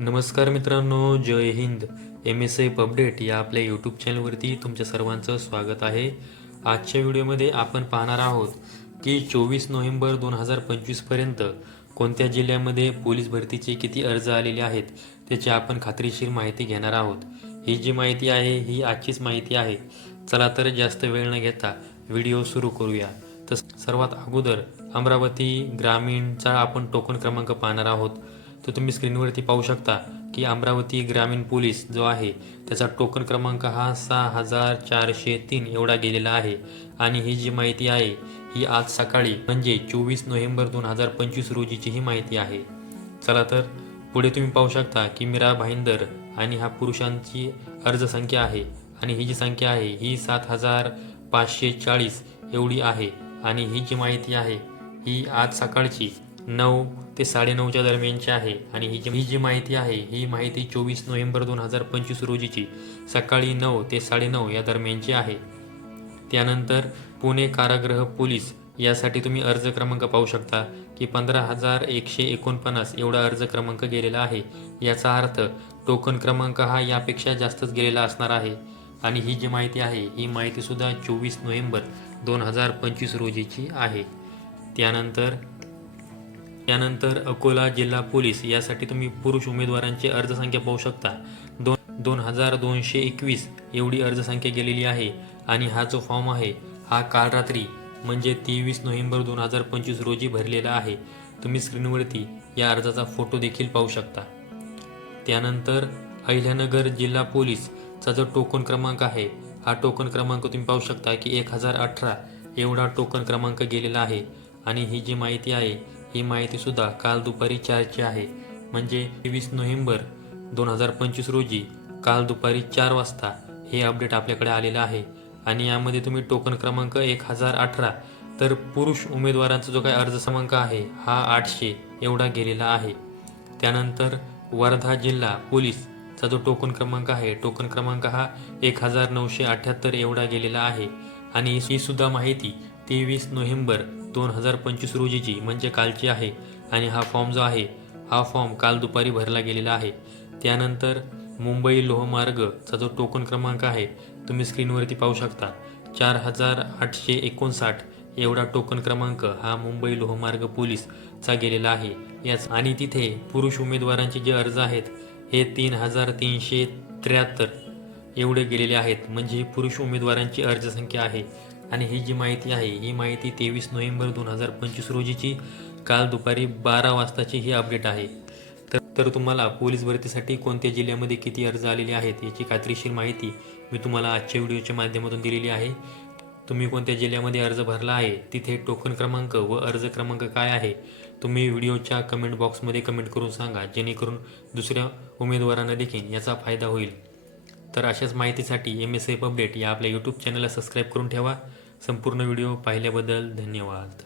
नमस्कार मित्रांनो जय हिंद. एम एस एफ अपडेट या आपल्या यूट्यूब चॅनलवरती तुमच्या सर्वांचं स्वागत आहे. आजच्या व्हिडिओमध्ये आपण पाहणार आहोत की चोवीस नोव्हेंबर दोन हजार पंचवीसपर्यंत कोणत्या जिल्ह्यामध्ये पोलीस भरतीचे किती अर्ज आलेले आहेत त्याची आपण खात्रीशीर माहिती घेणार आहोत. ही जी माहिती आहे ही आजचीच माहिती आहे. चला तर जास्त वेळ न घेता व्हिडिओ सुरू करूया. तर सर्वात अगोदर अमरावती ग्रामीणचा आपण टोकन क्रमांक पाहणार आहोत. तर तुम्ही स्क्रीनवरती पाहू शकता की अमरावती ग्रामीण पोलीस जो आहे त्याचा टोकन क्रमांक हा सहा हजार चारशे तीन एवढा गेलेला आहे. आणि ही जी माहिती आहे ही आज सकाळी म्हणजे चोवीस नोव्हेंबर दोन हजार पंचवीस रोजीची ही माहिती आहे. चला तर पुढे तुम्ही पाहू शकता की मीरा भाईंदर आणि हा पुरुषांची अर्ज संख्या आहे. आणि ही जी संख्या आहे ही सात हजार पाचशे चाळीस एवढी आहे. आणि ही जी माहिती आहे ही आज सकाळची नऊ ते साडेनऊच्या दरम्यानची आहे. आणि ही जी ही जी माहिती आहे ही माहिती चोवीस नोव्हेंबर दोन हजार पंचवीस रोजीची सकाळी नऊ ते साडेनऊ या दरम्यानची आहे. त्यानंतर पुणे कारागृह पोलीस यासाठी तुम्ही अर्ज क्रमांक पाहू शकता की पंधरा हजार एकशे एकोणपन्नास एवढा अर्ज क्रमांक गेलेला आहे. याचा अर्थ टोकन क्रमांक हा यापेक्षा जास्तच गेलेला असणार आहे. आणि ही जी माहिती आहे ही माहितीसुद्धा चोवीस नोव्हेंबर दोन हजार पंचवीस रोजीची आहे. त्यानंतर यानंतर अकोला जिल्हा पोलीस यासाठी तुम्ही पुरुष उमेदवारांची अर्जसंख्या पाहू शकता. दोन दोन हजार दोनशे एकवीस एवढी अर्जसंख्या गेलेली आहे आणि हा जो फॉर्म आहे हा काल रात्री म्हणजे तेवीस नोव्हेंबर दोन हजार पंचवीस रोजी भरलेला आहे. तुम्ही स्क्रीनवरती या अर्जाचा फोटो देखील पाहू शकता. त्यानंतर अहिल्यानगर जिल्हा पोलीसचा जो टोकन क्रमांक आहे हा टोकन क्रमांक तुम्ही पाहू शकता की एक हजार अठरा एवढा टोकन क्रमांक गेलेला आहे. आणि ही जी माहिती आहे ही माहितीसुद्धा काल दुपारी चारची आहे. म्हणजे तेवीस नोव्हेंबर दोन हजार पंचवीस रोजी काल दुपारी चार वाजता हे अपडेट आपल्याकडे आलेलं आहे. आणि यामध्ये तुम्ही टोकन क्रमांक एक हजार अठरा तर पुरुष उमेदवारांचा जो काही अर्ज क्रमांक आहे हा आठशे एवढा गेलेला आहे. त्यानंतर वर्धा जिल्हा पोलीसचा जो टोकन क्रमांक आहे टोकन क्रमांक हा एक हजार नऊशे अठ्ठ्याहत्तर एवढा गेलेला आहे. आणि ही सुद्धा माहिती तेवीस नोव्हेंबर दोन हजार पंचवीस रोजीची म्हणजे कालची आहे. आणि हा फॉर्म जो आहे हा फॉर्म काल दुपारी भरला गेलेला आहे. त्यानंतर मुंबई लोहमार्गचा जो टोकन क्रमांक आहे तुम्ही स्क्रीनवरती पाहू शकता. चार हजार आठशे एकोणसाठ एवढा टोकन क्रमांक हा मुंबई लोहमार्ग पोलीसचा गेलेला आहे. याच आणि तिथे पुरुष उमेदवारांचे जे अर्ज आहेत हे तीन हजार तीनशे त्र्याहत्तर एवढे गेलेले आहेत. म्हणजे ही पुरुष उमेदवारांची अर्जसंख्या आहे आणि ही जी माहिती आहे ही माहिती तेवीस नोव्हेंबर दोन हजार पंचवीस रोजीची काल दुपारी बारा वाजताची ही अपडेट आहे. तर तर तुम्हाला पोलीस भरतीसाठी कोणत्या जिल्ह्यामध्ये किती अर्ज आलेले आहेत याची खात्रीशीर माहिती मी तुम्हाला आजच्या व्हिडिओच्या माध्यमातून दिलेली आहे. तुम्ही कोणत्या जिल्ह्यामध्ये अर्ज भरला आहे तिथे टोकन क्रमांक व अर्ज क्रमांक काय आहे तुम्ही व्हिडिओच्या कमेंट बॉक्समध्ये कमेंट करून सांगा जेणेकरून दुसऱ्या उमेदवारांना देखील याचा फायदा होईल. तर अशाच माहितीसाठी एम एस एफ अपडेट या आपल्या यूट्यूब चॅनलला सबस्क्राईब करून ठेवा. संपूर्ण व्हिडिओ पाहिल्याबद्दल धन्यवाद.